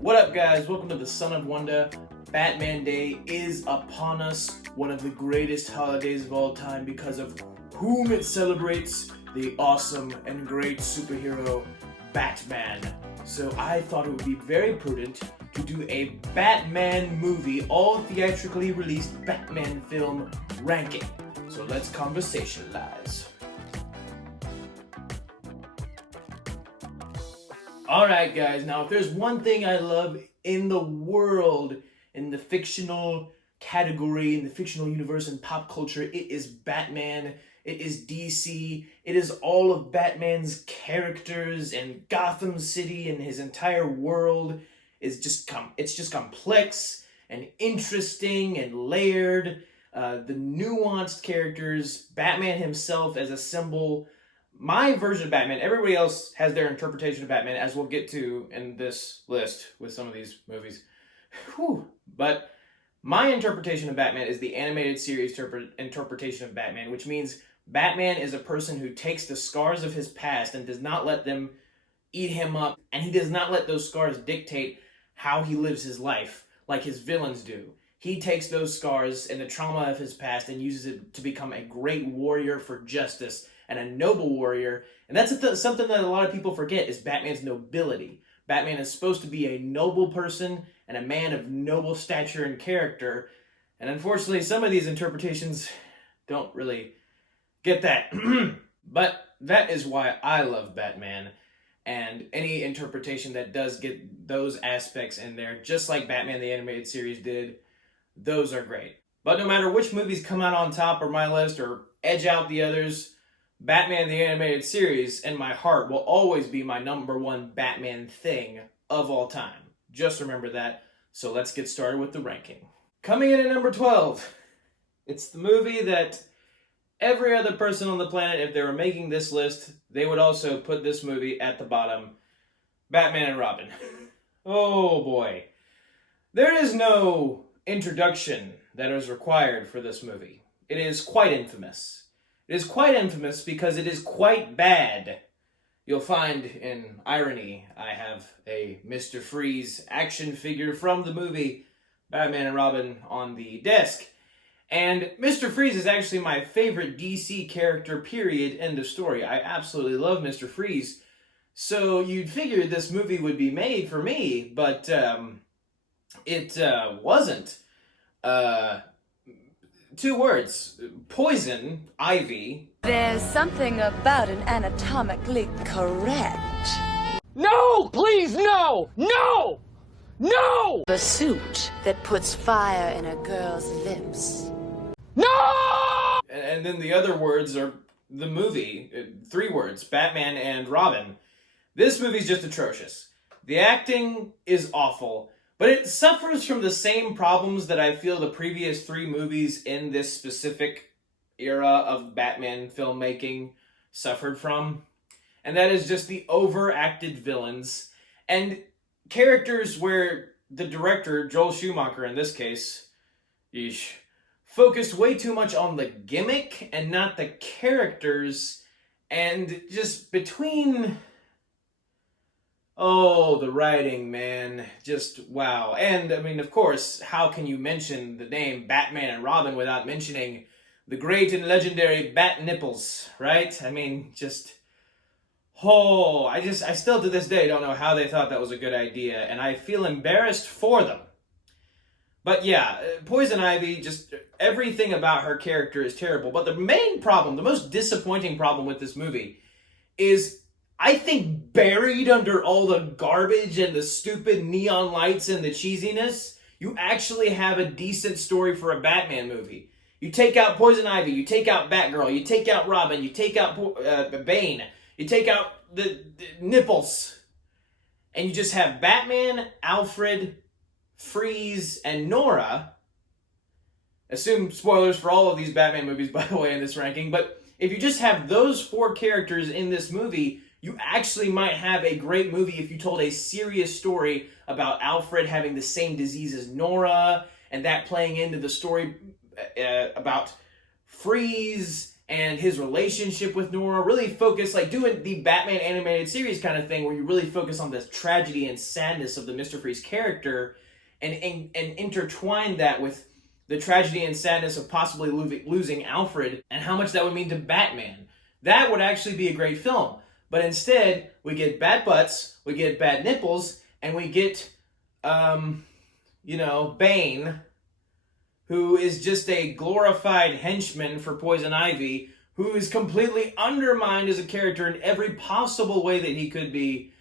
What up, guys? Welcome to the Son of Wonder. Batman Day is upon us, one of the greatest holidays of all time because of whom it celebrates, the awesome and great superhero Batman. So I thought it would be very prudent to do a Batman movie, all theatrically released Batman film ranking. So let's conversationalize. Alright guys, now if there's one thing I love in the world, in the fictional category, in the fictional universe and pop culture, it is Batman, it is DC, it is all of Batman's characters and Gotham City and his entire world is just it's just complex and interesting and layered. The nuanced characters, Batman himself as a symbol. My version of Batman, everybody else has their interpretation of Batman, as we'll get to in this list with some of these movies. Whew. But my interpretation of Batman is the animated series interpretation of Batman, which means Batman is a person who takes the scars of his past and does not let them eat him up, and he does not let those scars dictate how he lives his life like his villains do. He takes those scars and the trauma of his past and uses it to become a great warrior for justice and a noble warrior. And that's something that a lot of people forget is Batman's nobility. Batman is supposed to be a noble person and a man of noble stature and character. And unfortunately, some of these interpretations don't really get that. But that is why I love Batman. And any interpretation that does get those aspects in there, just like Batman the Animated Series did, those are great. But no matter which movies come out on top of my list or edge out the others, Batman the Animated Series, in my heart, will always be my number one Batman thing of all time. Just remember that. So let's get started with the ranking. Coming in at number 12, it's the movie that every other person on the planet, if they were making this list, they would also put this movie at the bottom. Batman and Robin. Oh boy. There is no introduction that is required for this movie. It is quite infamous. It is quite infamous because it is quite bad. You'll find in irony, I have a Mr. Freeze action figure from the movie Batman and Robin on the desk. And Mr. Freeze is actually my favorite DC character, period, end of story. I absolutely love Mr. Freeze. So you'd figure this movie would be made for me, but it wasn't. 2 words. Poison Ivy. There's something about an anatomically correct. No! Please, no! No! No! The suit that puts fire in a girl's lips. No! And then the other words are the movie. 3 words. Batman and Robin. This movie's just atrocious. The acting is awful. But it suffers from the same problems that I feel the previous 3 movies in this specific era of Batman filmmaking suffered from. And that is just the overacted villains and characters where the director, Joel Schumacher in this case, focused way too much on the gimmick and not the characters, and just between... Oh, the writing, man. Just, wow. And, I mean, of course, how can you mention the name Batman and Robin without mentioning the great and legendary Bat Nipples, right? I mean, just... Oh, I still to this day don't know how they thought that was a good idea, and I feel embarrassed for them. But yeah, Poison Ivy, just everything about her character is terrible. But the main problem, the most disappointing problem with this movie is... I think buried under all the garbage and the stupid neon lights and the cheesiness, you actually have a decent story for a Batman movie. You take out Poison Ivy, you take out Batgirl, you take out Robin, you take out Bane, you take out the nipples, and you just have Batman, Alfred, Freeze, and Nora. Assume spoilers for all of these Batman movies, by the way, in this ranking, but if you just have those 4 characters in this movie, you actually might have a great movie if you told a serious story about Alfred having the same disease as Nora, and that playing into the story about Freeze and his relationship with Nora, really focus, like doing the Batman animated series kind of thing where you really focus on the tragedy and sadness of the Mr. Freeze character and intertwine that with the tragedy and sadness of possibly losing Alfred and how much that would mean to Batman. That would actually be a great film. But instead, we get bat butts, we get bat nipples, and we get, Bane, who is just a glorified henchman for Poison Ivy, who is completely undermined as a character in every possible way that he could be,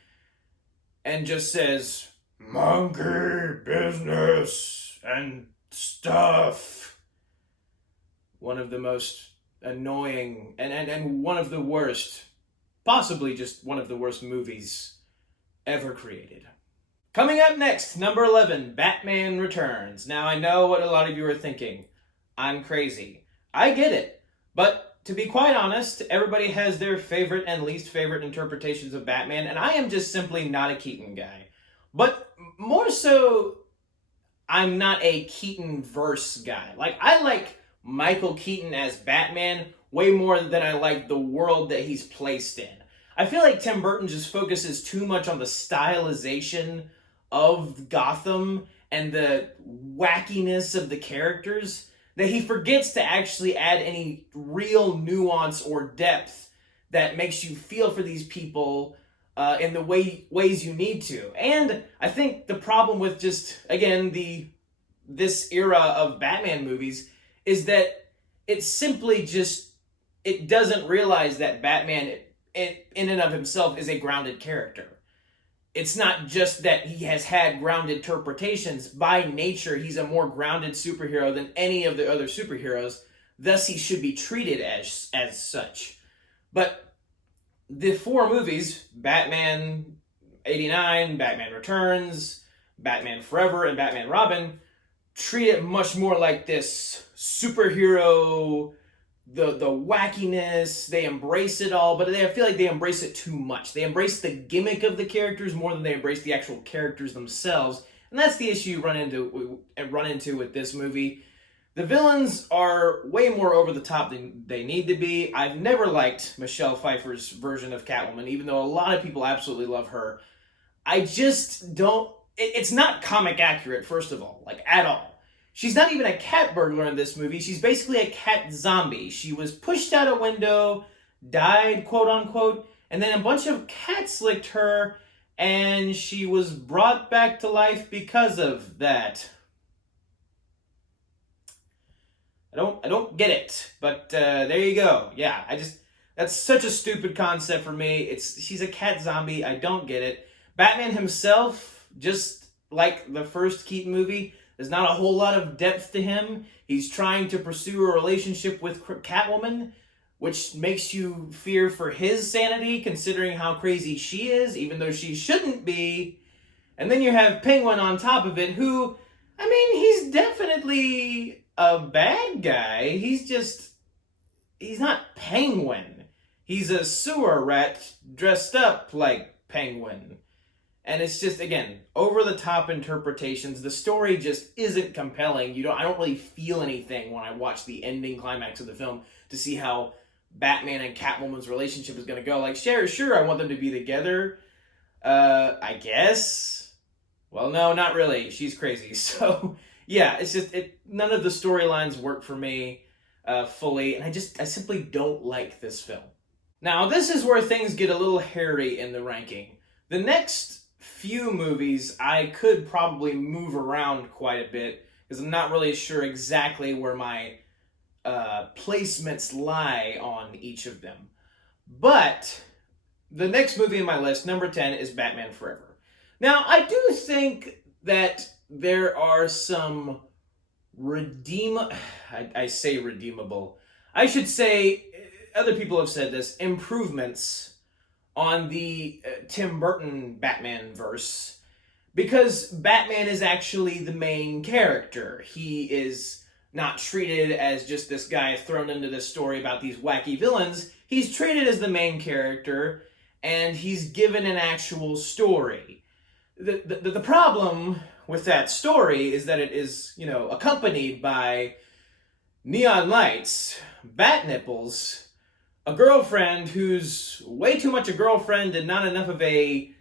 and just says, monkey business and stuff. One of the most annoying and one of the worst, possibly just one of the worst movies ever created. Coming up next, number 11, Batman Returns. Now, I know what a lot of you are thinking. I'm crazy. I get it. But to be quite honest, everybody has their favorite and least favorite interpretations of Batman, and I am just simply not a Keaton guy. But more so, I'm not a Keaton-verse guy. Like, I like Michael Keaton as Batman way more than I like the world that he's placed in. I feel like Tim Burton just focuses too much on the stylization of Gotham and the wackiness of the characters that he forgets to actually add any real nuance or depth that makes you feel for these people in the ways you need to. And I think the problem with just, again, this era of Batman movies is that it simply just, it doesn't realize that Batman in and of himself is a grounded character. It's not just that he has had grounded interpretations. By nature, he's a more grounded superhero than any of the other superheroes. Thus, he should be treated as such. But the four movies, Batman 89, Batman Returns, Batman Forever, and Batman Robin, treat it much more like this superhero, the wackiness. They embrace it all, but I feel like they embrace it too much. They embrace the gimmick of the characters more than they embrace the actual characters themselves, and that's the issue you run into with this movie. The villains are way more over the top than they need to be. I've never liked Michelle Pfeiffer's version of Catwoman, even though a lot of people absolutely love her. I just don't... It's not comic accurate, first of all, like, at all. She's not even a cat burglar in this movie. She's basically a cat zombie. She was pushed out a window, died, quote unquote, and then a bunch of cats licked her, and she was brought back to life because of that. I don't get it, but there you go. Yeah, that's such a stupid concept for me. She's a cat zombie. I don't get it. Batman himself, just like the first Keaton movie, there's not a whole lot of depth to him. He's trying to pursue a relationship with Catwoman, which makes you fear for his sanity, considering how crazy she is, even though she shouldn't be. And then you have Penguin on top of it, who, I mean, he's definitely a bad guy. He's not Penguin. He's a sewer rat dressed up like Penguin. And it's just, again, over-the-top interpretations. The story just isn't compelling. I don't really feel anything when I watch the ending climax of the film to see how Batman and Catwoman's relationship is going to go. Like, sure, I want them to be together. I guess. Well, no, not really. She's crazy. So, yeah, it's just, none of the storylines work for me fully. And I simply don't like this film. Now, this is where things get a little hairy in the ranking. The next few movies I could probably move around quite a bit because I'm not really sure exactly where my placements lie on each of them. But the next movie in my list, number 10, is Batman Forever. Now, I do think that there are some I say redeemable. I should say, other people have said this, improvements on the Tim Burton Batman verse, because Batman is actually the main character. He is not treated as just this guy thrown into this story about these wacky villains. He's treated as the main character, and he's given an actual story. The problem with that story is that it is, accompanied by neon lights, bat nipples, a girlfriend who's way too much a girlfriend and not enough of a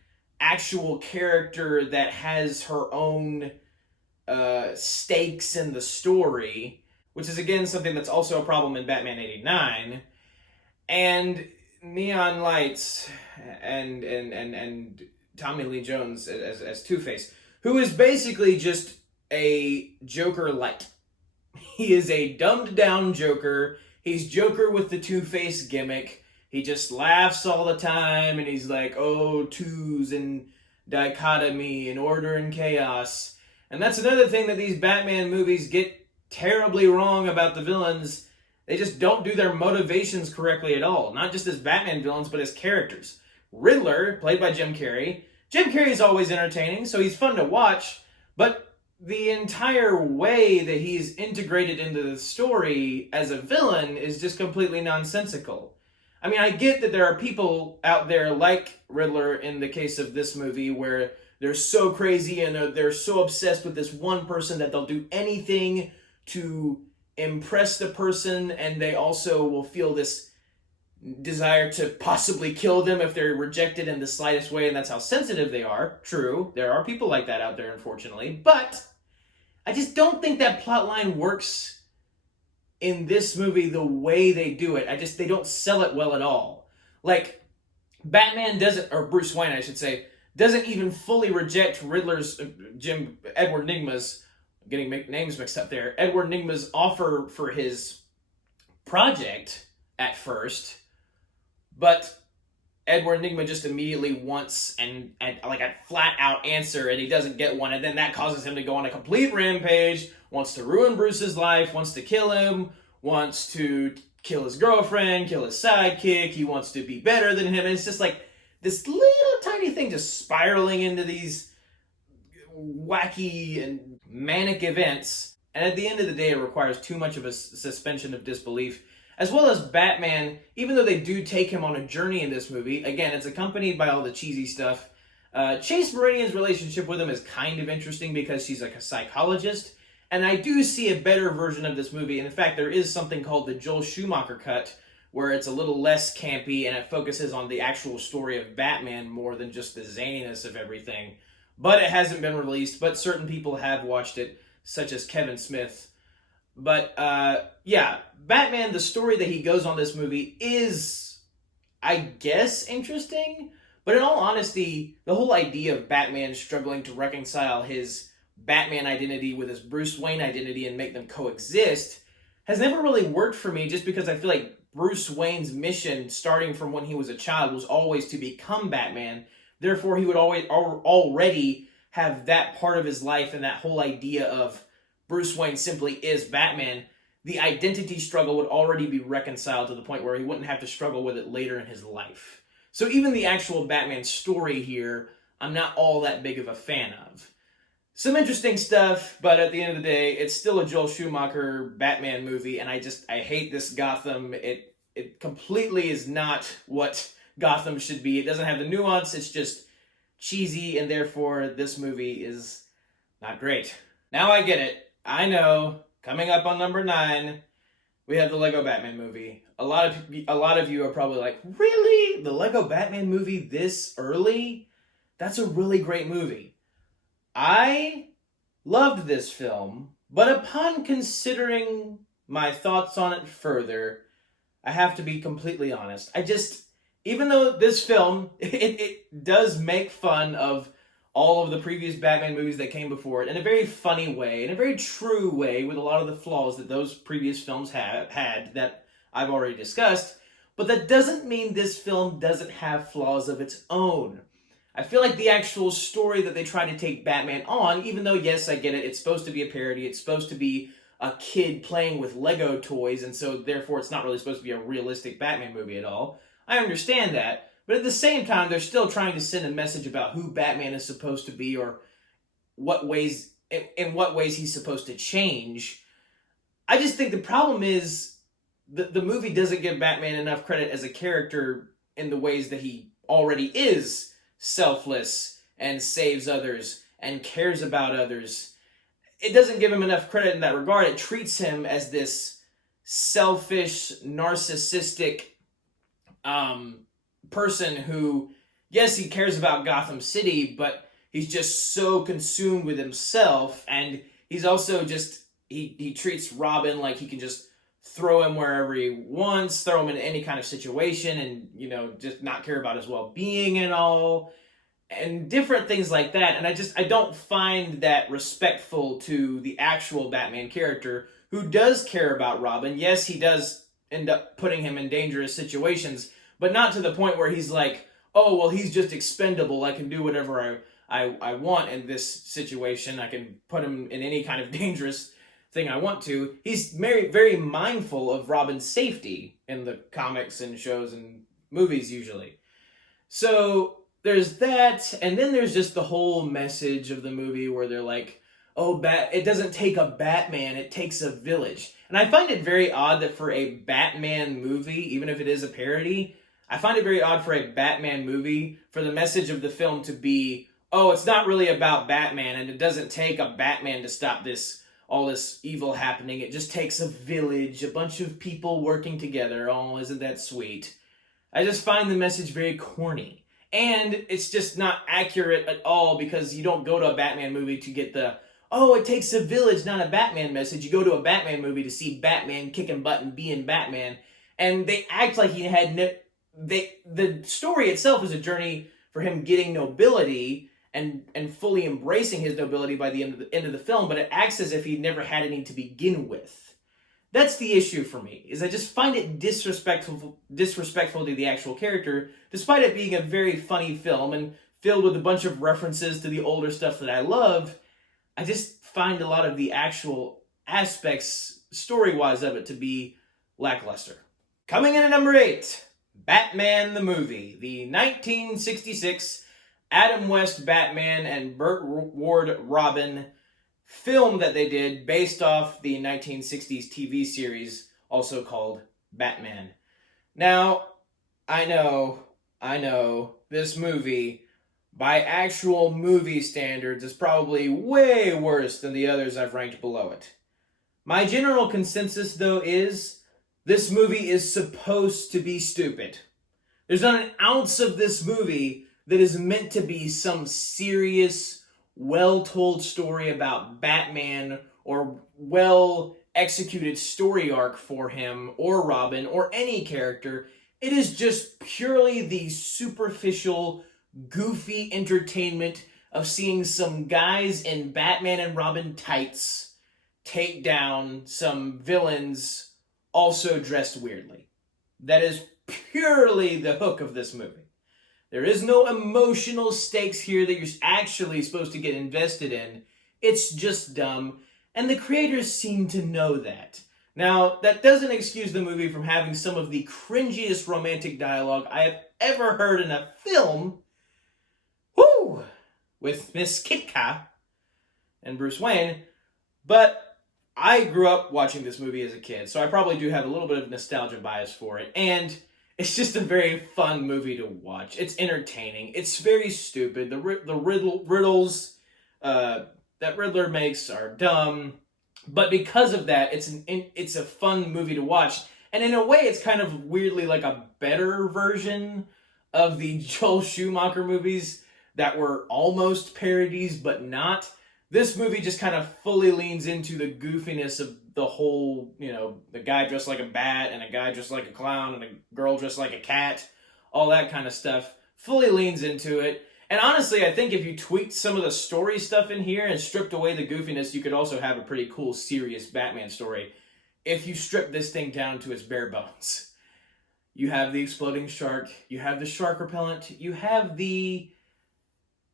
actual character that has her own stakes in the story, which is again something that's also a problem in Batman '89, and neon lights and Tommy Lee Jones as Two-Face, who is basically just a Joker light. He is a dumbed down Joker. He's Joker with the Two-Face gimmick. He just laughs all the time and he's like, oh, twos and dichotomy and order and chaos. And that's another thing that these Batman movies get terribly wrong about the villains. They just don't do their motivations correctly at all. Not just as Batman villains, but as characters. Riddler, played by Jim Carrey. Jim Carrey is always entertaining, so he's fun to watch, but the entire way that he's integrated into the story as a villain is just completely nonsensical. I mean, I get that there are people out there like Riddler in the case of this movie where they're so crazy and they're so obsessed with this one person that they'll do anything to impress the person, and they also will feel this desire to possibly kill them if they're rejected in the slightest way, and that's how sensitive they are. True, there are people like that out there, unfortunately, but I just don't think that plotline works in this movie the way they do it. They don't sell it well at all. Like, Batman doesn't, or Bruce Wayne, I should say, doesn't even fully reject Riddler's, Edward Nygma's, getting names mixed up there, Edward Nygma's offer for his project at first, but Edward Nygma just immediately wants and like a flat out answer, and he doesn't get one, and then that causes him to go on a complete rampage, wants to ruin Bruce's life, wants to kill him, wants to kill his girlfriend, kill his sidekick, he wants to be better than him, and it's just like this little tiny thing just spiraling into these wacky and manic events, and at the end of the day it requires too much of a suspension of disbelief. As well as Batman, even though they do take him on a journey in this movie, again, it's accompanied by all the cheesy stuff. Chase Meridian's relationship with him is kind of interesting because she's like a psychologist, and I do see a better version of this movie, and in fact, there is something called the Joel Schumacher cut, where it's a little less campy, and it focuses on the actual story of Batman more than just the zaniness of everything. But it hasn't been released, but certain people have watched it, such as Kevin Smith. But, yeah, Batman, the story that he goes on this movie is, I guess, interesting. But in all honesty, the whole idea of Batman struggling to reconcile his Batman identity with his Bruce Wayne identity and make them coexist has never really worked for me, just because I feel like Bruce Wayne's mission, starting from when he was a child, was always to become Batman. Therefore, he would already have that part of his life and that whole idea of Bruce Wayne simply is Batman. The identity struggle would already be reconciled to the point where he wouldn't have to struggle with it later in his life. So even the actual Batman story here, I'm not all that big of a fan of. Some interesting stuff, but at the end of the day, it's still a Joel Schumacher Batman movie, and I hate this Gotham. It completely is not what Gotham should be. It doesn't have the nuance, it's just cheesy, and therefore this movie is not great. Now I get it. I know, coming up on number 9, we have the Lego Batman movie. A lot of you are probably like, really? The Lego Batman movie this early? That's a really great movie. I loved this film, but upon considering my thoughts on it further, I have to be completely honest. Even though this film, it does make fun of all of the previous Batman movies that came before it in a very funny way, in a very true way, with a lot of the flaws that those previous films had that I've already discussed, but that doesn't mean this film doesn't have flaws of its own. I feel like the actual story that they try to take Batman on, even though, yes, I get it, it's supposed to be a parody, it's supposed to be a kid playing with Lego toys, and so therefore it's not really supposed to be a realistic Batman movie at all. I understand that. But at the same time, they're still trying to send a message about who Batman is supposed to be, or in what ways he's supposed to change. I just think the problem is the movie doesn't give Batman enough credit as a character in the ways that he already is selfless and saves others and cares about others. It doesn't give him enough credit in that regard. It treats him as this selfish, narcissistic person who, yes, he cares about Gotham City, but he's just so consumed with himself, and he's also just he treats Robin like he can just throw him wherever he wants, throw him in any kind of situation, and just not care about his well-being and all, and different things like that. And I don't find that respectful to the actual Batman character, who does care about Robin. Yes, he does end up putting him in dangerous situations, but not to the point where he's like, oh, well, he's just expendable, I can do whatever I want in this situation, I can put him in any kind of dangerous thing I want to. He's very, very mindful of Robin's safety in the comics and shows and movies usually. So there's that, and then there's just the whole message of the movie where they're like, oh, it doesn't take a Batman, it takes a village. And I find it very odd that for a Batman movie, even if it is a parody, I find it very odd for a Batman movie for the message of the film to be, oh, it's not really about Batman, and it doesn't take a Batman to stop all this evil happening. It just takes a village, a bunch of people working together. Oh, isn't that sweet? I just find the message very corny. And it's just not accurate at all, because you don't go to a Batman movie to get the, oh, it takes a village, not a Batman message. You go to a Batman movie to see Batman kicking butt and being Batman. And they act like he had the story itself is a journey for him getting nobility and fully embracing his nobility by the end of the film, but it acts as if he never had any to begin with. That's the issue for me, is I just find it disrespectful to the actual character, despite it being a very funny film and filled with a bunch of references to the older stuff that I love. I just find a lot of the actual aspects, story-wise, of it to be lackluster. Coming in at number 8, Batman the Movie, the 1966 Adam West Batman and Burt Ward Robin film that they did based off the 1960s TV series also called Batman. Now, I know, this movie, by actual movie standards, is probably way worse than the others I've ranked below it. My general consensus, though, is this movie is supposed to be stupid. There's not an ounce of this movie that is meant to be some serious, well-told story about Batman or well-executed story arc for him or Robin or any character. It is just purely the superficial, goofy entertainment of seeing some guys in Batman and Robin tights take down some villains also dressed weirdly. That is purely the hook of this movie. There is no emotional stakes here that you're actually supposed to get invested in. It's just dumb, and the creators seem to know that. Now, that doesn't excuse the movie from having some of the cringiest romantic dialogue I have ever heard in a film. Woo! With Miss Kitka and Bruce Wayne. But I grew up watching this movie as a kid, so I probably do have a little bit of nostalgia bias for it. And it's just a very fun movie to watch. It's entertaining. It's very stupid. The riddles that Riddler makes are dumb, but because of that, it's a fun movie to watch. And in a way, it's kind of weirdly like a better version of the Joel Schumacher movies that were almost parodies, but not. This movie just kind of fully leans into the goofiness of the whole, the guy dressed like a bat and a guy dressed like a clown and a girl dressed like a cat, all that kind of stuff. Fully leans into it. And honestly, I think if you tweaked some of the story stuff in here and stripped away the goofiness, you could also have a pretty cool, serious Batman story if you strip this thing down to its bare bones. You have the exploding shark, you have the shark repellent, you have the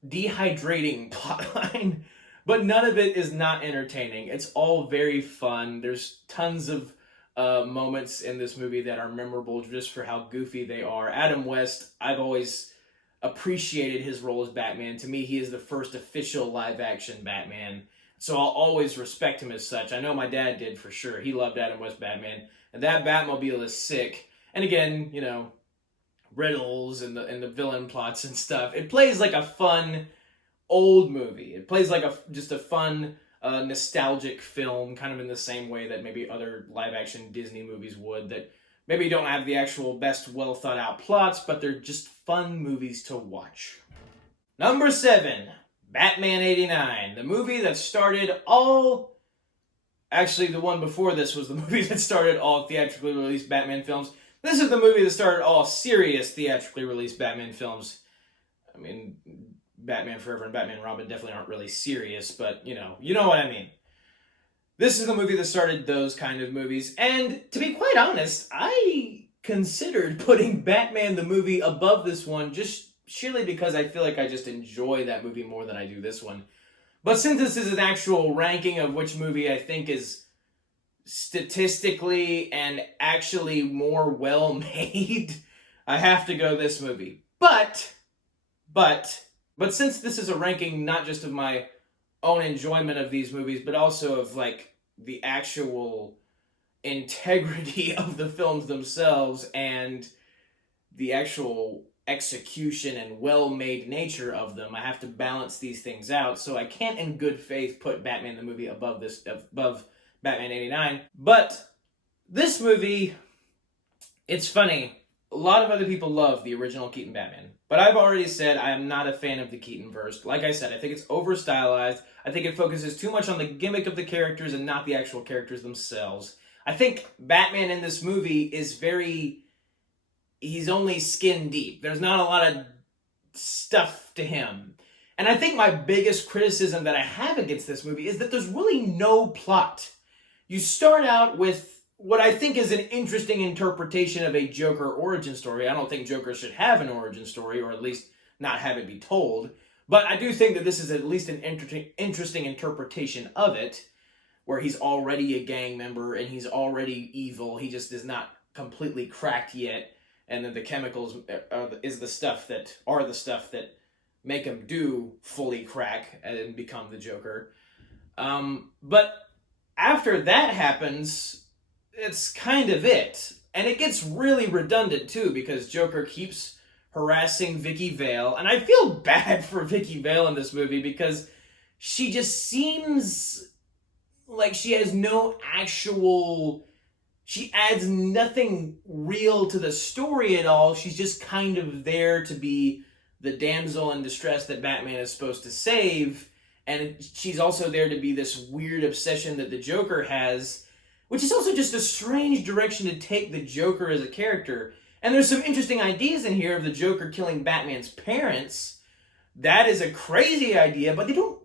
dehydrating plotline. But none of it is not entertaining. It's all very fun. There's tons of moments in this movie that are memorable just for how goofy they are. Adam West, I've always appreciated his role as Batman. To me, he is the first official live-action Batman. So I'll always respect him as such. I know my dad did for sure. He loved Adam West Batman. And that Batmobile is sick. And again, riddles and the villain plots and stuff. It plays like a fun old movie. It plays like just a fun, nostalgic film, kind of in the same way that maybe other live-action Disney movies would, that maybe don't have the actual best well thought out plots, but they're just fun movies to watch. Number 7, Batman 89, the movie that started all... Actually, the one before this was the movie that started all theatrically released Batman films. This is the movie that started all serious theatrically released Batman films. I mean, Batman Forever and Batman and Robin definitely aren't really serious, but you know what I mean. This is the movie that started those kind of movies, and to be quite honest, I considered putting Batman the movie above this one just sheerly because I feel like I just enjoy that movie more than I do this one. But since this is an actual ranking of which movie I think is statistically and actually more well-made, I have to go this movie. But since this is a ranking not just of my own enjoyment of these movies, but also of like the actual integrity of the films themselves and the actual execution and well-made nature of them, I have to balance these things out. So I can't in good faith put Batman the movie above Batman 89. But this movie, it's funny. A lot of other people love the original Keaton Batman. But I've already said I am not a fan of the Keaton-verse. Like I said, I think it's over-stylized. I think it focuses too much on the gimmick of the characters and not the actual characters themselves. I think Batman in this movie is he's only skin deep. There's not a lot of stuff to him. And I think my biggest criticism that I have against this movie is that there's really no plot. You start out with what I think is an interesting interpretation of a Joker origin story. I don't think Joker should have an origin story, or at least not have it be told. But I do think that this is at least an interesting interpretation of it, where he's already a gang member and he's already evil. He just is not completely cracked yet. And then the chemicals are the stuff that make him do fully crack and become the Joker. But after that happens, it's kind of it. And it gets really redundant, too, because Joker keeps harassing Vicky Vale. And I feel bad for Vicky Vale in this movie because she just seems like she has no actual... She adds nothing real to the story at all. She's just kind of there to be the damsel in distress that Batman is supposed to save. And she's also there to be this weird obsession that the Joker has, which is also just a strange direction to take the Joker as a character. And there's some interesting ideas in here of the Joker killing Batman's parents. That is a crazy idea, but they don't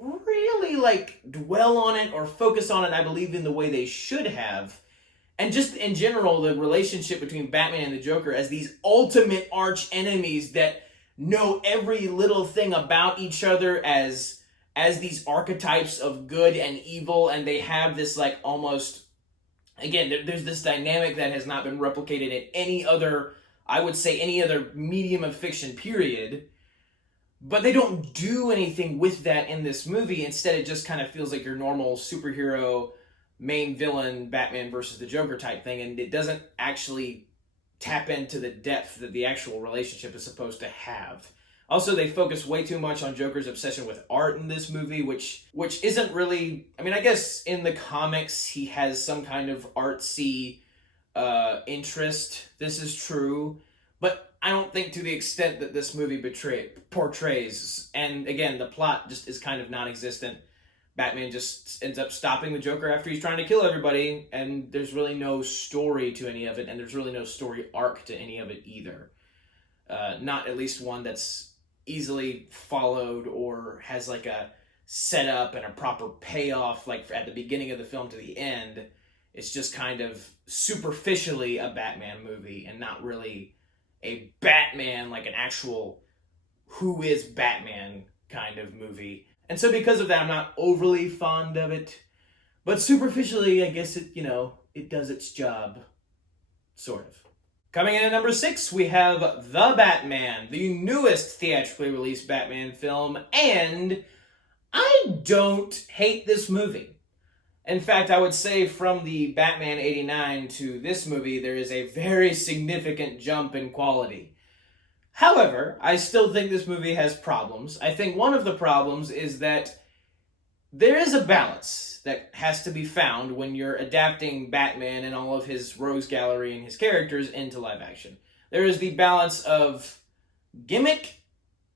really, dwell on it or focus on it, I believe, in the way they should have. And just in general, the relationship between Batman and the Joker as these ultimate arch enemies that know every little thing about each other as these archetypes of good and evil, and they have this almost, again, there's this dynamic that has not been replicated in any other medium of fiction, period. But they don't do anything with that in this movie. Instead, it just kind of feels like your normal superhero main villain Batman versus the Joker type thing, and it doesn't actually tap into the depth that the actual relationship is supposed to have. Also, they focus way too much on Joker's obsession with art in this movie, which isn't really... I mean, I guess in the comics he has some kind of artsy interest. This is true, but I don't think to the extent that this movie portrays. And again, the plot just is kind of non-existent. Batman just ends up stopping the Joker after he's trying to kill everybody, and there's really no story to any of it, and there's really no story arc to any of it either. Not at least one that's easily followed or has a setup and a proper payoff, at the beginning of the film to the end. It's just kind of superficially a Batman movie and not really a Batman, an actual who is Batman kind of movie. And so because of that, I'm not overly fond of it. But superficially, I guess it does its job. Sort of. Coming in at number 6, we have The Batman, the newest theatrically released Batman film. And I don't hate this movie. In fact, I would say from the Batman 89 to this movie, there is a very significant jump in quality. However, I still think this movie has problems. I think one of the problems is that there is a balance. that has to be found when you're adapting Batman and all of his rogues gallery and his characters into live action. There is the balance of gimmick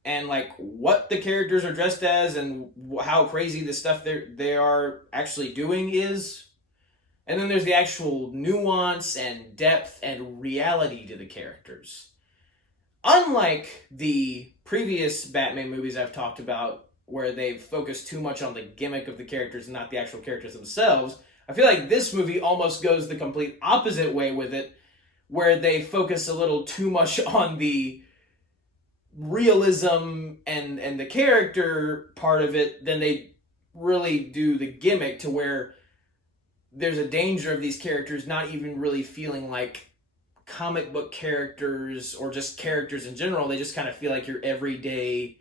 and like what the characters are dressed as and how crazy the stuff they are actually doing is. And then there's the actual nuance and depth and reality to the characters. Unlike the previous Batman movies I've talked about, where they've focused too much on the gimmick of the characters and not the actual characters themselves, I feel like this movie almost goes the complete opposite way with it, where they focus a little too much on the realism and the character part of it than they really do the gimmick, to where there's a danger of these characters not even really feeling like comic book characters or just characters in general. They just kind of feel like your everyday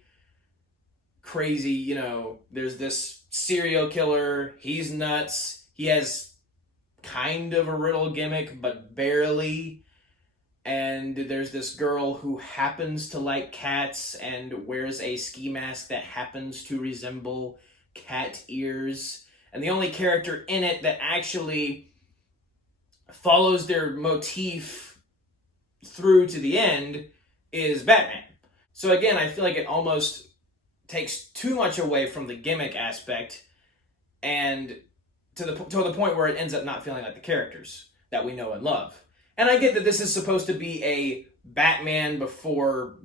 crazy, you know, there's this serial killer, he's nuts, he has kind of a riddle gimmick, but barely. And there's this girl who happens to like cats and wears a ski mask that happens to resemble cat ears. And the only character in it that actually follows their motif through to the end is Batman. So again, I feel like it almost takes too much away from the gimmick aspect, and to the point where it ends up not feeling like the characters that we know and love. And I get that this is supposed to be a Batman before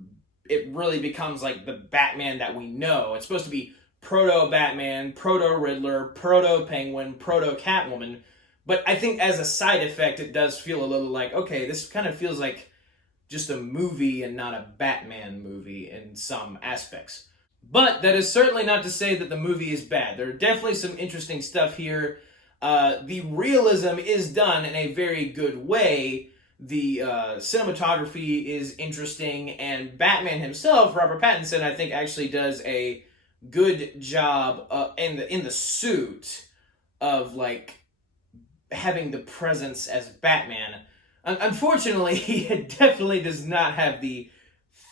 it really becomes like the Batman that we know. It's supposed to be proto-Batman, proto-Riddler, proto-Penguin, proto-Catwoman. But I think as a side effect, it does feel a little like, okay, this kind of feels like just a movie and not a Batman movie in some aspects. But that is certainly not to say that the movie is bad. There are definitely some interesting stuff here. The realism is done in a very good way. The cinematography is interesting, and Batman himself, Robert Pattinson, I think actually does a good job in the suit of like having the presence as Batman. Unfortunately, he definitely does not have the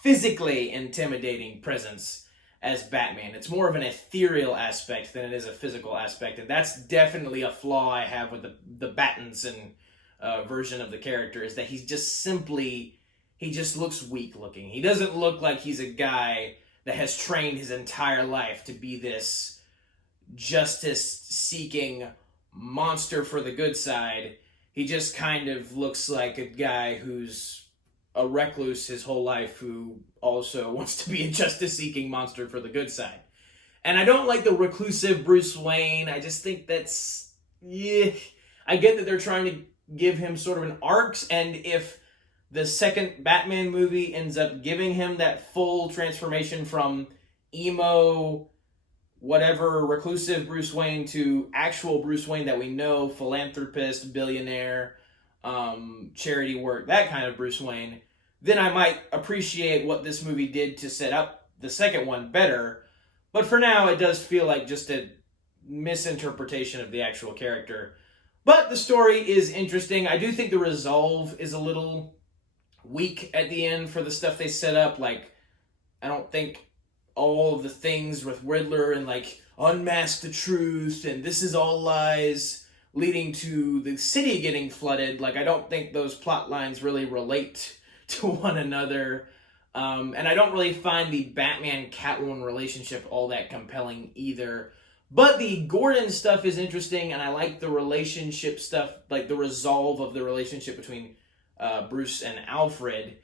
physically intimidating presence as Batman. It's more of an ethereal aspect than it is a physical aspect, and that's definitely a flaw I have with the Pattinson version of the character, is that he just looks weak looking. He doesn't look like he's a guy that has trained his entire life to be this justice-seeking monster for the good side. He just kind of looks like a guy who's a recluse his whole life who also wants to be a justice-seeking monster for the good side. And I don't like the reclusive Bruce Wayne. I just think that's... yeah. I get that they're trying to give him sort of an arc, and if the second Batman movie ends up giving him that full transformation from emo, whatever, reclusive Bruce Wayne to actual Bruce Wayne that we know, philanthropist, billionaire, charity work, that kind of Bruce Wayne, then I might appreciate what this movie did to set up the second one better. But for now, it does feel like just a misinterpretation of the actual character. But the story is interesting. I do think the resolve is a little weak at the end for the stuff they set up. Like, I don't think all of the things with Riddler and like unmask the truth and this is all lies leading to the city getting flooded, like I don't think those plot lines really relate to one another. And I don't really find the Batman-Catwoman relationship all that compelling either. But the Gordon stuff is interesting, and I like the relationship stuff, like the resolve of the relationship between Bruce and Alfred.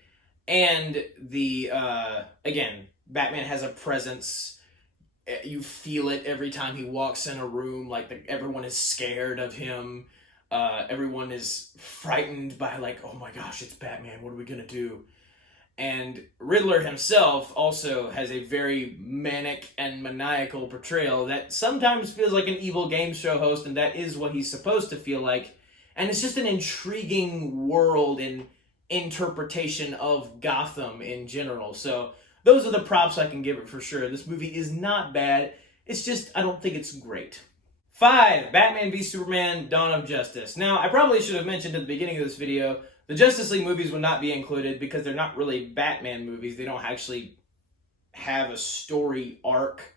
And the, again, Batman has a presence. You feel it every time he walks in a room, like everyone is scared of him. Everyone is frightened by like, oh my gosh, it's Batman, what are we gonna do? And Riddler himself also has a very manic and maniacal portrayal that sometimes feels like an evil game show host, and that is what he's supposed to feel like. And it's just an intriguing world and interpretation of Gotham in general. So those are the props I can give it for sure. This movie is not bad. It's just, I don't think it's great. 5, Batman v Superman: Dawn of Justice. Now, I probably should have mentioned at the beginning of this video, the Justice League movies would not be included because they're not really Batman movies. They don't actually have a story arc,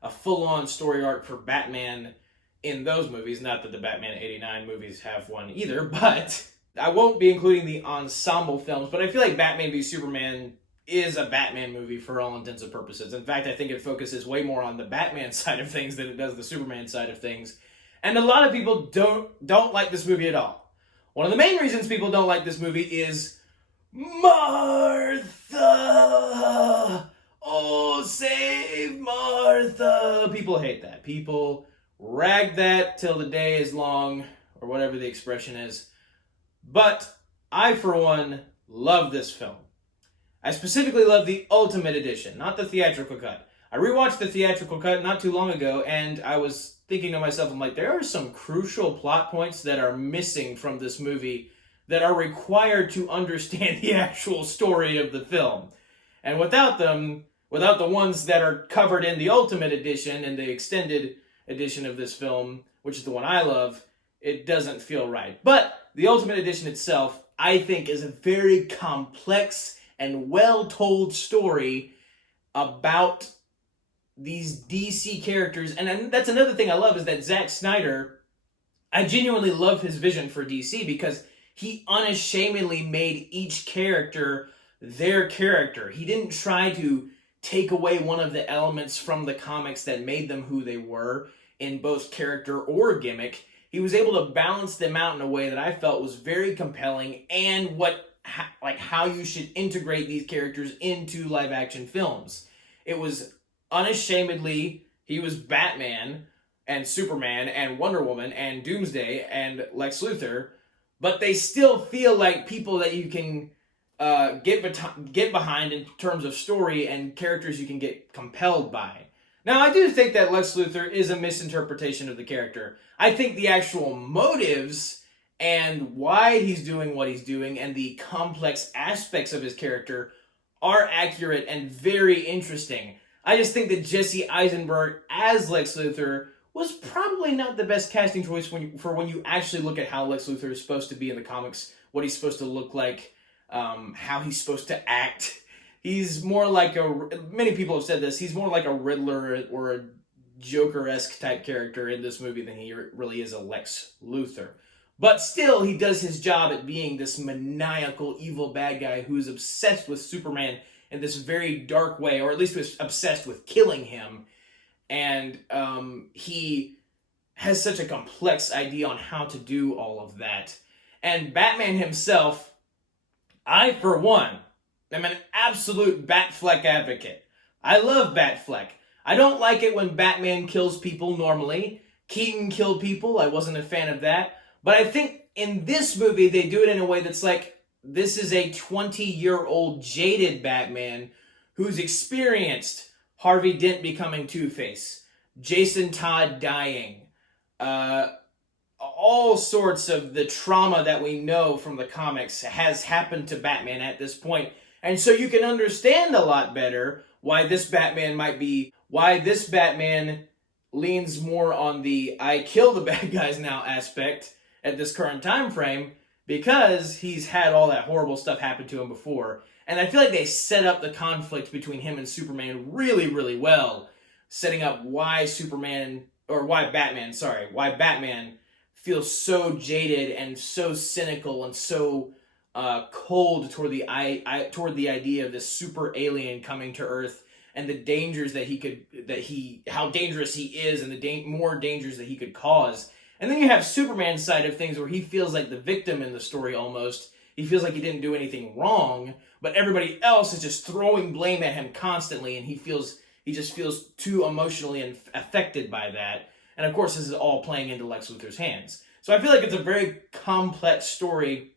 a full-on story arc for Batman in those movies. Not that the Batman 89 movies have one either, but I won't be including the ensemble films, but I feel like Batman v Superman is a Batman movie for all intents and purposes. In fact, I think it focuses way more on the Batman side of things than it does the Superman side of things. And a lot of people don't like this movie at all. One of the main reasons people don't like this movie is Martha! Oh, save Martha! People hate that. People rag that till the day is long, or whatever the expression is. But I, for one, love this film. I specifically love the Ultimate Edition, not the theatrical cut. I rewatched the theatrical cut not too long ago, and I was thinking to myself, I'm like, there are some crucial plot points that are missing from this movie that are required to understand the actual story of the film. And without them, without the ones that are covered in the Ultimate Edition and the extended edition of this film, which is the one I love, it doesn't feel right. But the Ultimate Edition itself, I think, is a very complex and well-told story about these DC characters. And that's another thing I love, is that Zack Snyder, I genuinely love his vision for DC because he unashamedly made each character their character. He didn't try to take away one of the elements from the comics that made them who they were in both character or gimmick. He was able to balance them out in a way that I felt was very compelling, and how you should integrate these characters into live action films. It was unashamedly, he was Batman and Superman and Wonder Woman and Doomsday and Lex Luthor, but they still feel like people that you can get behind in terms of story and characters you can get compelled by. Now, I do think that Lex Luthor is a misinterpretation of the character. I think the actual motives and why he's doing what he's doing and the complex aspects of his character are accurate and very interesting. I just think that Jesse Eisenberg as Lex Luthor was probably not the best casting choice for when you actually look at how Lex Luthor is supposed to be in the comics, what he's supposed to look like, how he's supposed to act. He's more like many people have said this, he's more like a Riddler or a Joker-esque type character in this movie than he really is a Lex Luthor. But still, he does his job at being this maniacal, evil bad guy who's obsessed with Superman in this very dark way, or at least was obsessed with killing him. And he has such a complex idea on how to do all of that. And Batman himself, I, for one, am an absolute Batfleck advocate. I love Batfleck. I don't like it when Batman kills people normally. Keaton killed people. I wasn't a fan of that. But I think in this movie, they do it in a way that's like, this is a 20-year-old jaded Batman who's experienced Harvey Dent becoming Two-Face, Jason Todd dying, all sorts of the trauma that we know from the comics has happened to Batman at this point. And so you can understand a lot better why this Batman leans more on the I kill the bad guys now aspect at this current time frame, because he's had all that horrible stuff happen to him before. And I feel like they set up the conflict between him and Superman really, really well, setting up why Batman feels so jaded and so cynical and so cold toward the idea of this super alien coming to Earth, and the dangers how dangerous he is, and the more dangers that he could cause. And then you have Superman's side of things, where he feels like the victim in the story almost. He feels like he didn't do anything wrong, but everybody else is just throwing blame at him constantly, and he just feels too emotionally affected by that. And of course, this is all playing into Lex Luthor's hands. So I feel like it's a very complex story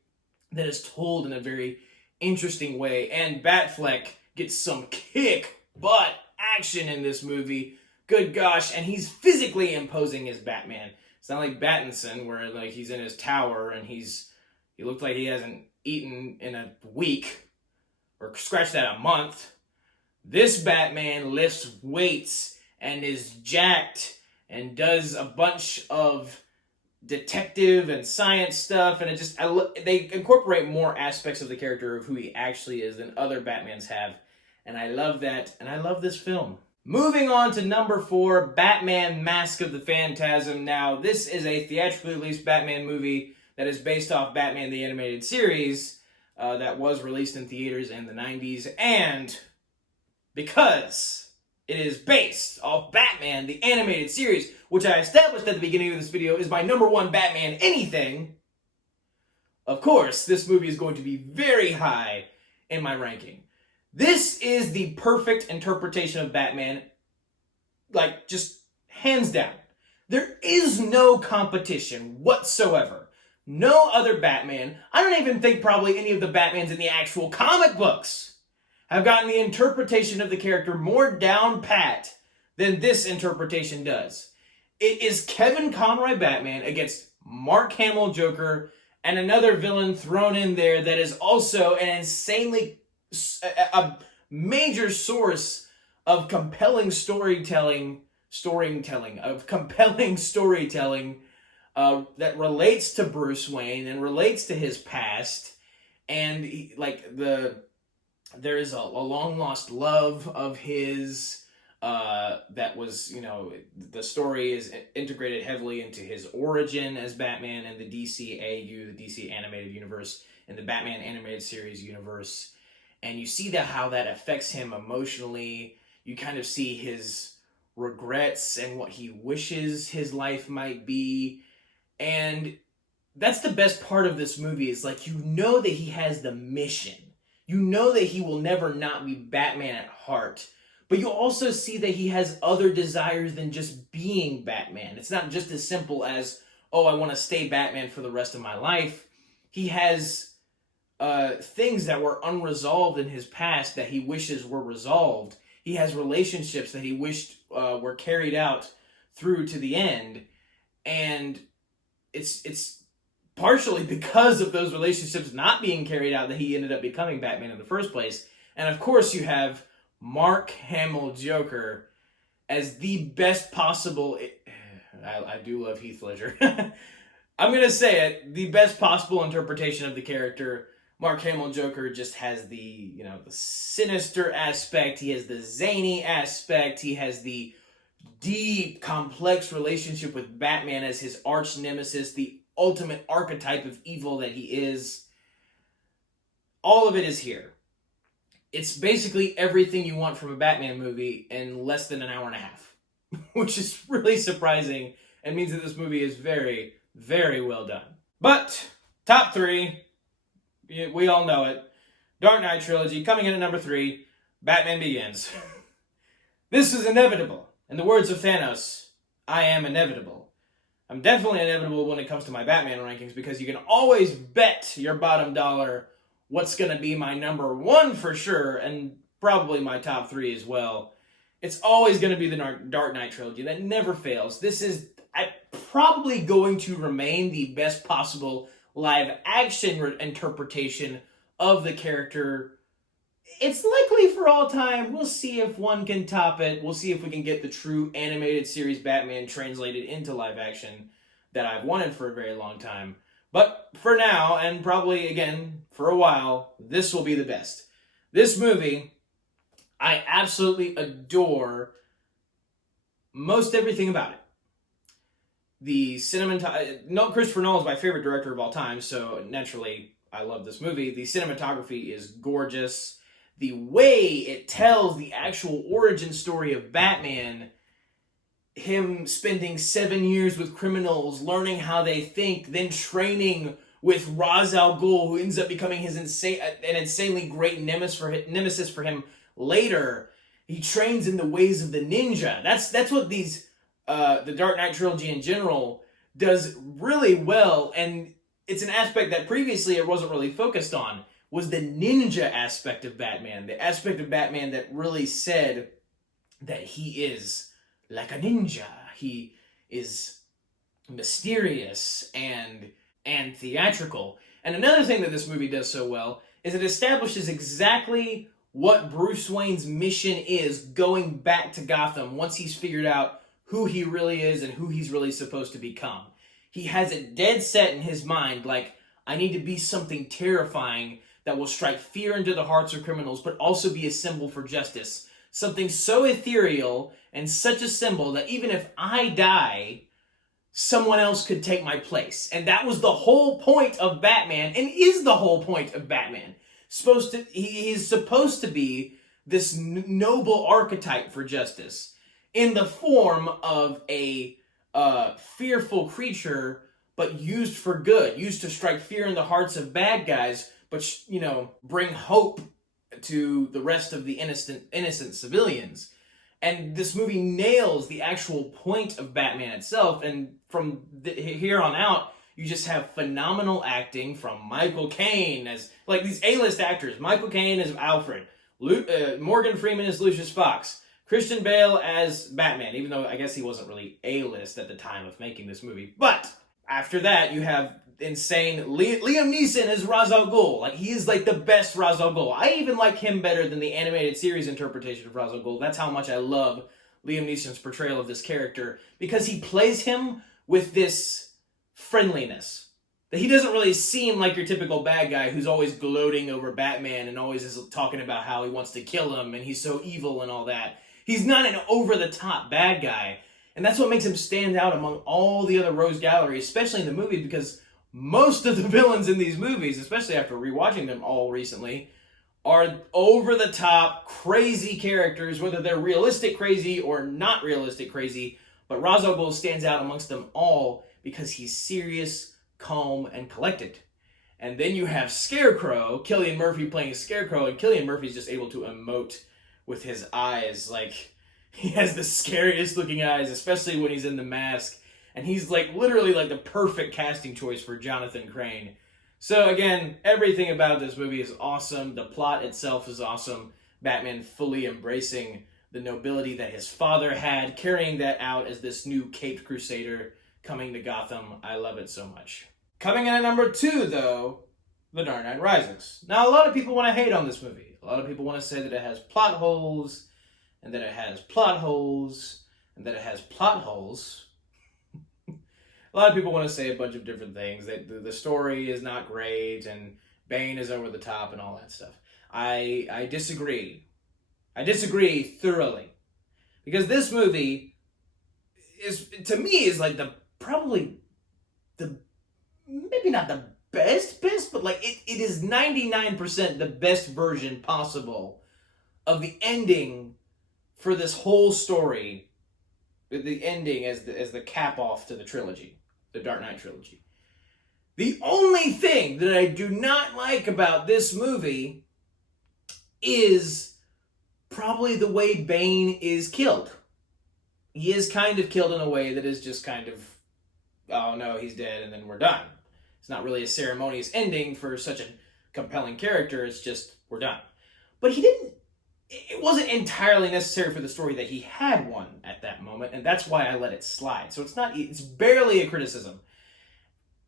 that is told in a very interesting way. And Batfleck gets some kick-butt action in this movie. Good gosh, and he's physically imposing as Batman. It's not like Battinson, where like he's in his tower and he looked like he hasn't eaten in a week or scratched out a month. This Batman lifts weights and is jacked and does a bunch of detective and science stuff, and they incorporate more aspects of the character of who he actually is than other Batmans have, and I love that, and I love this film. Moving on to number 4, Batman Mask of the Phantasm. Now, this is a theatrically released Batman movie that is based off Batman the Animated Series that was released in theaters in the 90s. And because it is based off Batman the Animated Series, which I established at the beginning of this video is my number 1 Batman anything, of course, this movie is going to be very high in my ranking. This is the perfect interpretation of Batman, like, just hands down. There is no competition whatsoever. No other Batman, I don't even think probably any of the Batmans in the actual comic books have gotten the interpretation of the character more down pat than this interpretation does. It is Kevin Conroy Batman against Mark Hamill Joker and another villain thrown in there that is also an insanely a major source of compelling storytelling that relates to Bruce Wayne and relates to his past, and there is a long lost love of his that was, the story is integrated heavily into his origin as Batman and the DCAU, the DC Animated Universe, and the Batman Animated Series universe. And you see how that affects him emotionally. You kind of see his regrets and what he wishes his life might be. And that's the best part of this movie, is like, that he has the mission. That he will never not be Batman at heart. But you also see that he has other desires than just being Batman. It's not just as simple as, oh, I want to stay Batman for the rest of my life. He has things that were unresolved in his past that he wishes were resolved. He has relationships that he wished were carried out through to the end. And it's partially because of those relationships not being carried out that he ended up becoming Batman in the first place. And of course you have Mark Hamill Joker as the best possible... I do love Heath Ledger. I'm going to say it. The best possible interpretation of the character. Mark Hamill Joker just has the sinister aspect. He has the zany aspect. He has the deep, complex relationship with Batman as his arch nemesis, the ultimate archetype of evil that he is. All of it is here. It's basically everything you want from a Batman movie in less than an hour and a half, which is really surprising and means that this movie is very, very well done. But top 3, we all know it. Dark Knight trilogy coming in at number 3, Batman Begins. This is inevitable. In the words of Thanos, I am inevitable. I'm definitely inevitable when it comes to my Batman rankings, because you can always bet your bottom dollar what's going to be my number 1 for sure, and probably my top 3 as well. It's always going to be the Dark Knight trilogy. That never fails. This is probably going to remain the best possible live-action interpretation of the character. It's likely for all time. We'll see if one can top it. We'll see if we can get the true animated series Batman translated into live-action that I've wanted for a very long time. But for now, and probably, again, for a while, this will be the best. This movie, I absolutely adore most everything about it. The Christopher Nolan is my favorite director of all time, so naturally, I love this movie. The cinematography is gorgeous. The way it tells the actual origin story of Batman, him spending 7 years with criminals, learning how they think, then training with Ra's al Ghul, who ends up becoming an insanely great nemesis for him later. He trains in the ways of the ninja. That's what the Dark Knight trilogy in general does really well, and it's an aspect that previously it wasn't really focused on, was the ninja aspect of Batman. The aspect of Batman that really said that he is like a ninja. He is mysterious and theatrical. And another thing that this movie does so well is it establishes exactly what Bruce Wayne's mission is going back to Gotham once he's figured out who he really is and who he's really supposed to become. He has it dead set in his mind, like, I need to be something terrifying that will strike fear into the hearts of criminals, but also be a symbol for justice. something so ethereal and such a symbol that even if I die, someone else could take my place. And that was the whole point of Batman, and is the whole point of Batman. He's supposed to be this noble archetype for justice in the form of a fearful creature, but used for good, used to strike fear in the hearts of bad guys, but bring hope to the rest of the innocent civilians. And this movie nails the actual point of Batman itself, and from here on out, you just have phenomenal acting from Michael Caine as, like, these A-list actors. Michael Caine as Alfred, Morgan Freeman as Lucius Fox, Christian Bale as Batman, even though I guess he wasn't really A-list at the time of making this movie. But after that, you have insane Liam Neeson as Ra's al Ghul. Like, he is like the best Ra's al Ghul. I even like him better than the animated series interpretation of Ra's al Ghul. That's how much I love Liam Neeson's portrayal of this character, because he plays him with this friendliness. That he doesn't really seem like your typical bad guy who's always gloating over Batman and always is talking about how he wants to kill him and he's so evil and all that. He's not an over-the-top bad guy. And that's what makes him stand out among all the other Rose Gallery, especially in the movie, because most of the villains in these movies, especially after rewatching them all recently, are over-the-top, crazy characters, whether they're realistic crazy or not realistic crazy. But Ra's al Ghul stands out amongst them all because he's serious, calm, and collected. And then you have Scarecrow, Cillian Murphy playing Scarecrow, and Cillian Murphy's just able to emote with his eyes. Like, he has the scariest looking eyes, especially when he's in the mask. And he's like literally like the perfect casting choice for Jonathan Crane. So again, everything about this movie is awesome. The plot itself is awesome. Batman fully embracing the nobility that his father had, carrying that out as this new caped crusader coming to Gotham. I love it so much. Coming in at number 2, though, The Dark Knight Rises. Now, a lot of people want to hate on this movie. A lot of people want to say that it has plot holes, and that it has plot holes, and that it has plot holes. A lot of people want to say a bunch of different things. That the story is not great, and Bane is over the top, and all that stuff. I disagree. I disagree thoroughly. Because this movie is, to me, is like probably the, maybe not the best, but like it is 99% the best version possible of the ending for this whole story. The ending as the cap off to the trilogy, the Dark Knight trilogy. The only thing that I do not like about this movie is probably the way Bane is killed. He is kind of killed in a way that is just kind of, oh no, he's dead and then we're done. It's not really a ceremonious ending for such a compelling character. It's just, we're done. But it wasn't entirely necessary for the story that he had one at that moment, and that's why I let it slide. So it's barely a criticism.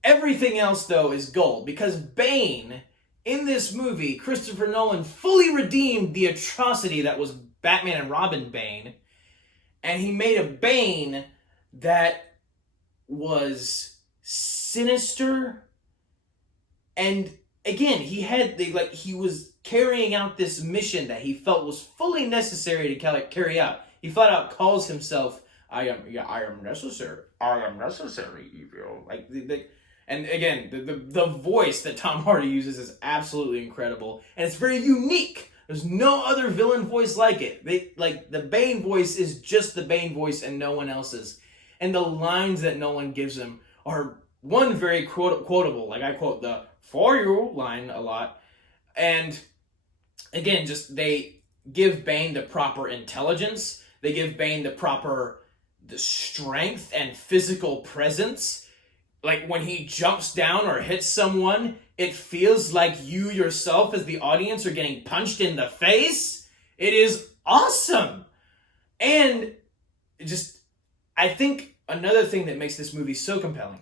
Everything else, though, is gold, because Bane, in this movie, Christopher Nolan fully redeemed the atrocity that was Batman and Robin Bane, and he made a Bane that was sinister, and again, he was carrying out this mission that he felt was fully necessary to carry out. He flat out calls himself, I am necessary evil. And again, the voice that Tom Hardy uses is absolutely incredible, and it's very unique. There's no other villain voice like it. The Bane voice is just the Bane voice and no one else's. And the lines that Nolan gives him are, one, very quotable. Like, I quote the "for you" line a lot. And again, just they give Bane the proper intelligence. They give Bane the strength and physical presence. Like, when he jumps down or hits someone, it feels like you yourself as the audience are getting punched in the face. It is awesome. And I think another thing that makes this movie so compelling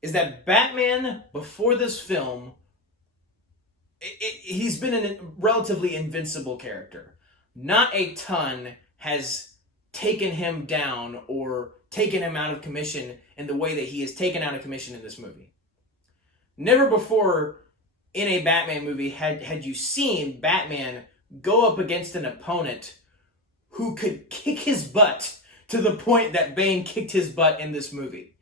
is that Batman, before this film, he's been a relatively invincible character. Not a ton has taken him down or taken him out of commission in the way that he is taken out of commission in this movie. Never before in a Batman movie had you seen Batman go up against an opponent who could kick his butt to the point that Bane kicked his butt in this movie.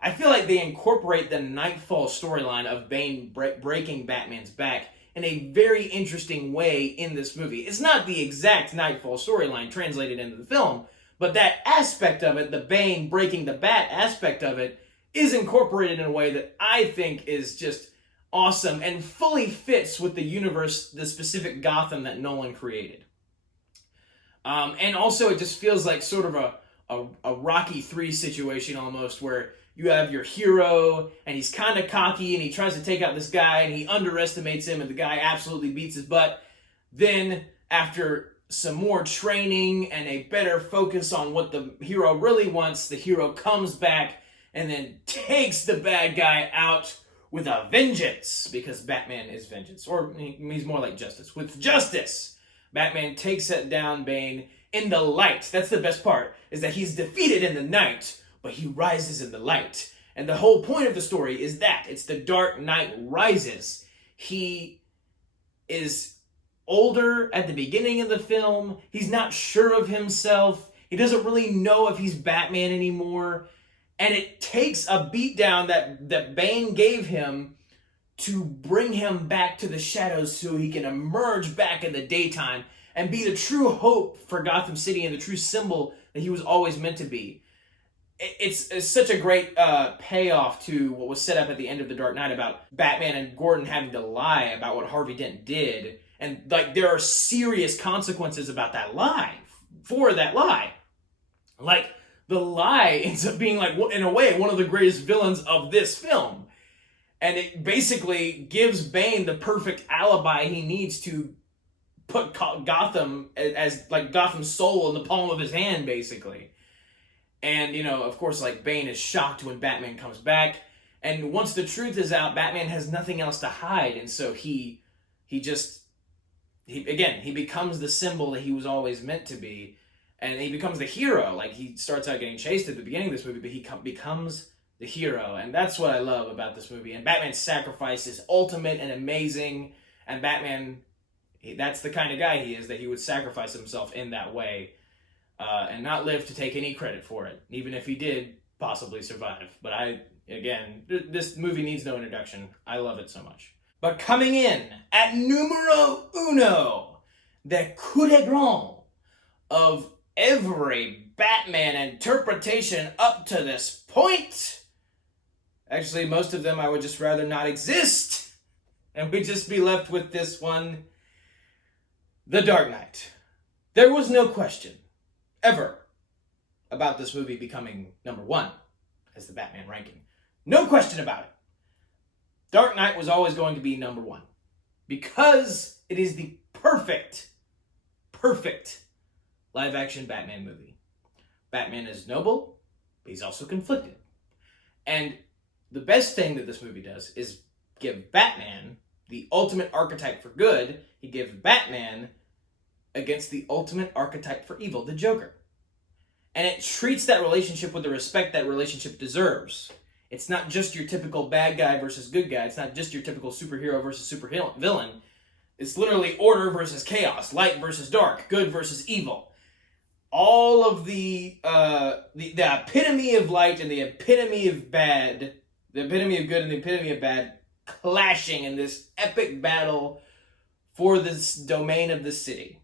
I feel like they incorporate the Nightfall storyline of Bane breaking Batman's back in a very interesting way in this movie. It's not the exact Nightfall storyline translated into the film, but that aspect of it, the Bane breaking the bat aspect of it, is incorporated in a way that I think is just awesome and fully fits with the universe, the specific Gotham that Nolan created. And also it just feels like sort of a Rocky 3 situation almost, where you have your hero, and he's kind of cocky, and he tries to take out this guy, and he underestimates him, and the guy absolutely beats his butt. Then, after some more training and a better focus on what the hero really wants, the hero comes back and then takes the bad guy out with a vengeance, because Batman is vengeance, or he's more like justice. With justice, Batman takes it down Bane in the light. That's the best part, is that he's defeated in the night, but he rises in the light. And the whole point of the story is that. It's the Dark Knight rises. He is older at the beginning of the film. He's not sure of himself. He doesn't really know if he's Batman anymore. And it takes a beatdown that Bane gave him to bring him back to the shadows so he can emerge back in the daytime and be the true hope for Gotham City and the true symbol that he was always meant to be. It's such a great payoff to what was set up at the end of The Dark Knight about Batman and Gordon having to lie about what Harvey Dent did. And like there are serious consequences about that lie, for that lie. Like the lie ends up being, like, in a way, one of the greatest villains of this film. And it basically gives Bane the perfect alibi he needs to put Gotham as like Gotham's soul in the palm of his hand, basically. And, you know, of course, like, Bane is shocked when Batman comes back. And once the truth is out, Batman has nothing else to hide. And so he becomes the symbol that he was always meant to be. And he becomes the hero. Like, he starts out getting chased at the beginning of this movie, but he becomes the hero. And that's what I love about this movie. And Batman's sacrifice is ultimate and amazing. And Batman, that's the kind of guy he is, that he would sacrifice himself in that way. And not live to take any credit for it, even if he did possibly survive. But this movie needs no introduction. I love it so much. But coming in at numero uno, the coup de grace of every Batman interpretation up to this point. Actually, most of them I would just rather not exist, and we'd just be left with this one, The Dark Knight. There was no question ever about this movie becoming number one as the Batman ranking. No question about it. Dark Knight was always going to be number one because it is the perfect live-action Batman movie. Batman is noble, but he's also conflicted. And the best thing that this movie does is give Batman the ultimate archetype for good. He gives Batman against the ultimate archetype for evil, the Joker. And it treats that relationship with the respect that relationship deserves. It's not just your typical bad guy versus good guy. It's not just your typical superhero versus supervillain. It's literally order versus chaos, light versus dark, good versus evil. All of the epitome of light and the epitome of bad, the epitome of good and the epitome of bad, clashing in this epic battle for this domain of the city.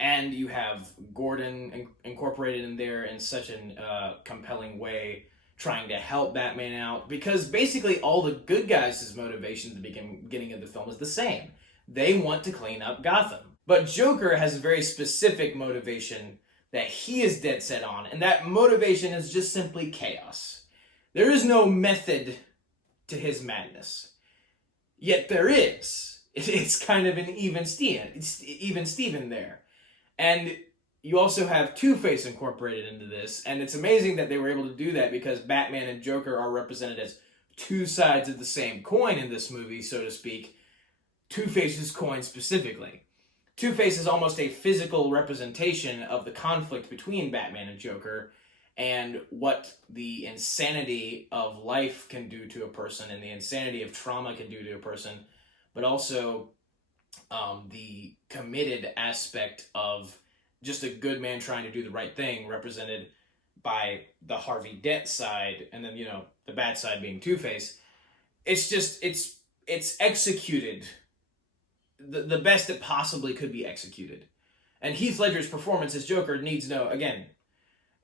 And you have Gordon incorporated in there in such a compelling way, trying to help Batman out. Because basically all the good guys' motivation at the beginning of the film is the same. They want to clean up Gotham. But Joker has a very specific motivation that he is dead set on. And that motivation is just simply chaos. There is no method to his madness. Yet there is. It's kind of an even Steven there. And you also have Two-Face incorporated into this, and it's amazing that they were able to do that because Batman and Joker are represented as two sides of the same coin in this movie, so to speak. Two-Face's coin specifically. Two-Face is almost a physical representation of the conflict between Batman and Joker and what the insanity of life can do to a person and the insanity of trauma can do to a person, but also the committed aspect of just a good man trying to do the right thing, represented by the Harvey Dent side, and then, you know, the bad side being Two-Face. It's just, it's executed the best it possibly could be executed. And Heath Ledger's performance as Joker needs no, again,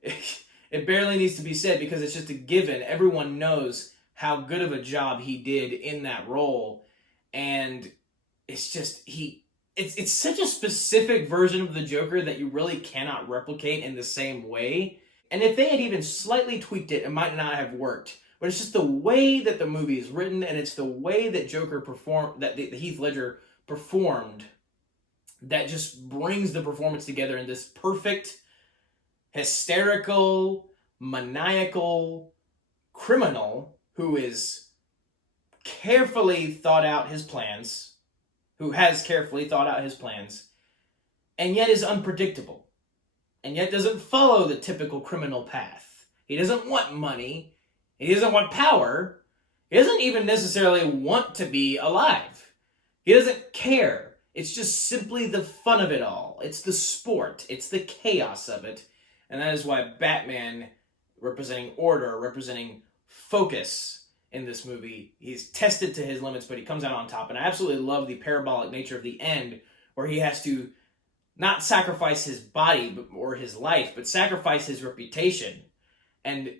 it barely needs to be said because it's just a given. Everyone knows how good of a job he did in that role. And it's just, it's such a specific version of the Joker that you really cannot replicate in the same way. And if they had even slightly tweaked it, it might not have worked. But it's just the way that the movie is written, and it's the way that Joker performed, that the Heath Ledger performed, that just brings the performance together in this perfect, hysterical, maniacal criminal who is carefully thought out his plans, who has carefully thought out his plans, and yet is unpredictable, and yet doesn't follow the typical criminal path. He doesn't want money. He doesn't want power. He doesn't even necessarily want to be alive. He doesn't care. It's just simply the fun of it all. It's the sport. It's the chaos of it. And that is why Batman, representing order, representing focus in this movie, he's tested to his limits, but he comes out on top. And I absolutely love the parabolic nature of the end, where he has to not sacrifice his body or his life, but sacrifice his reputation and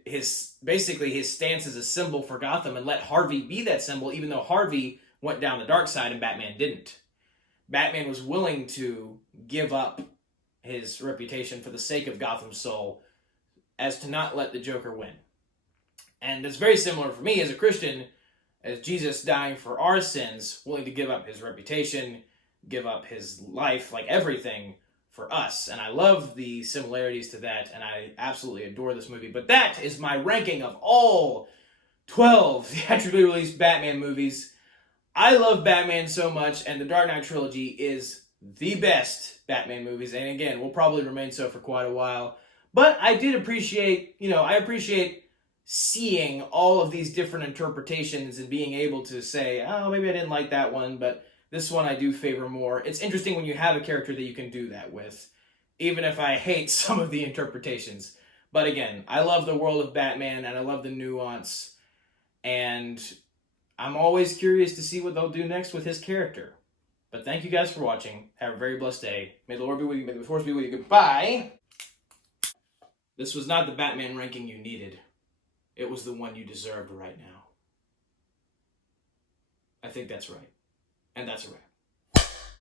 basically his stance as a symbol for Gotham, and let Harvey be that symbol, even though Harvey went down the dark side and Batman didn't. Batman was willing to give up his reputation for the sake of Gotham's soul, as to not let the Joker win. And it's very similar for me as a Christian, as Jesus dying for our sins, willing to give up his reputation, give up his life, like everything, for us. And I love the similarities to that, and I absolutely adore this movie. But that is my ranking of all 12 theatrically released Batman movies. I love Batman so much, and the Dark Knight trilogy is the best Batman movies, and again, will probably remain so for quite a while. But I did appreciate, I appreciate seeing all of these different interpretations and being able to say, oh, maybe I didn't like that one, but this one I do favor more. It's interesting when you have a character that you can do that with, even if I hate some of the interpretations. But again, I love the world of Batman, and I love the nuance, and I'm always curious to see what they'll do next with his character. But thank you guys for watching. Have a very blessed day. May the Lord be with you. May the Force be with you. Goodbye. This was not the Batman ranking you needed. It was the one you deserved right now. I think that's right. And that's a wrap.